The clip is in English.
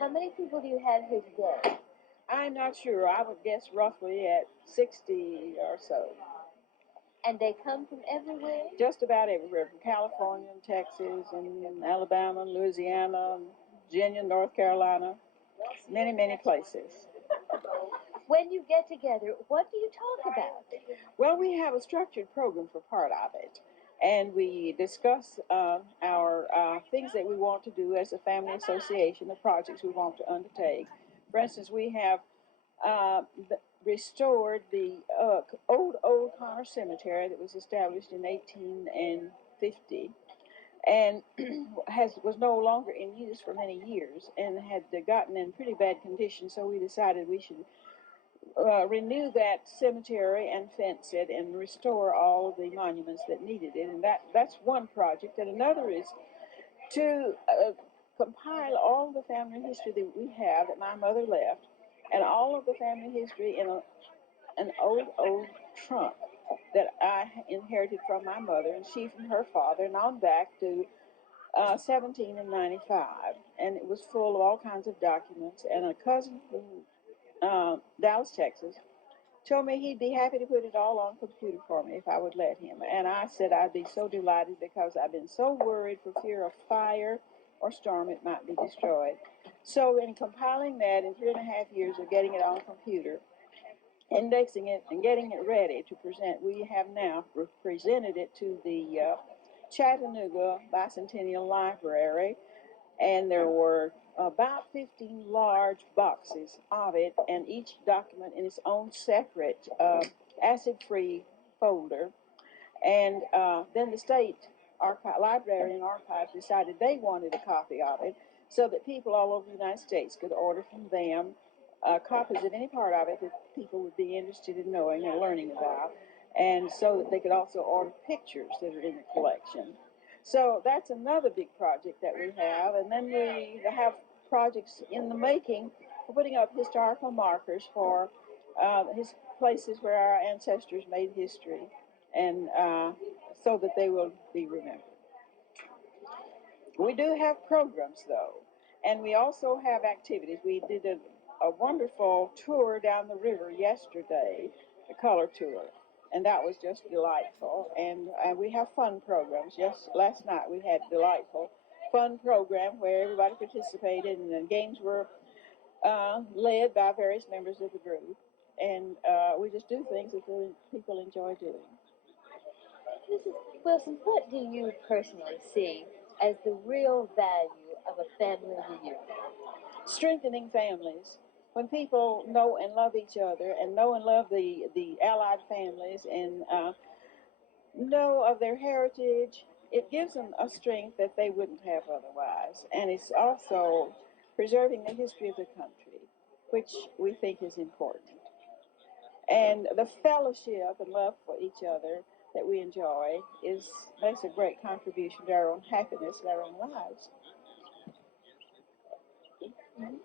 How many people do you have here today? I'm not sure. I would guess roughly at 60 or so. And they come from everywhere? Just about everywhere, from California and Texas and Alabama, Louisiana, Virginia, North Carolina, many, many places. When you get together, what do you talk about? Well, we have a structured program for part of it. And we discuss our things that we want to do as a family association, the projects we want to undertake. For instance, we have restored the old Roark-Conner cemetery that was established in 1850 and was no longer in use for many years and had gotten in pretty bad condition, so we decided we should renew that cemetery and fence it and restore all of the monuments that needed it. And that's one project. And another is to compile all the family history that we have that my mother left, and all of the family history in an old trunk that I inherited from my mother, and she from her father, and on back to 1795. And it was full of all kinds of documents. And a cousin from Dallas, Texas, told me he'd be happy to put it all on computer for me if I would let him. And I said I'd be so delighted because I've been so worried for fear of fire or storm it might be destroyed. So in compiling that in 3.5 years of getting it on computer, indexing it and getting it ready to present, we have now presented it to the Chattanooga Bicentennial Library, and there were about 15 large boxes of it, and each document in its own separate acid-free folder. And then the state library and archive decided they wanted a copy of it so that people all over the United States could order from them copies of any part of it that people would be interested in knowing and learning about, and so that they could also order pictures that are in the collection. So that's another big project that we have. And then we have projects in the making for putting up historical markers for his places where our ancestors made history, and so that they will be remembered. We do have programs, though, and we also have activities. We did a wonderful tour down the river yesterday, the color tour, and that was just delightful. And we have fun programs. Last night we had a delightful fun program where everybody participated, and the games were led by various members of the group. And we just do things that people enjoy doing. Mrs. Wilson, what do you personally see as the real value of a family reunion? Strengthening families. When people know and love each other, and know and love the allied families, and know of their heritage, it gives them a strength that they wouldn't have otherwise. And it's also preserving the history of the country, which we think is important. And the fellowship and love for each other that we enjoy makes a great contribution to our own happiness and our own lives. Mm-hmm.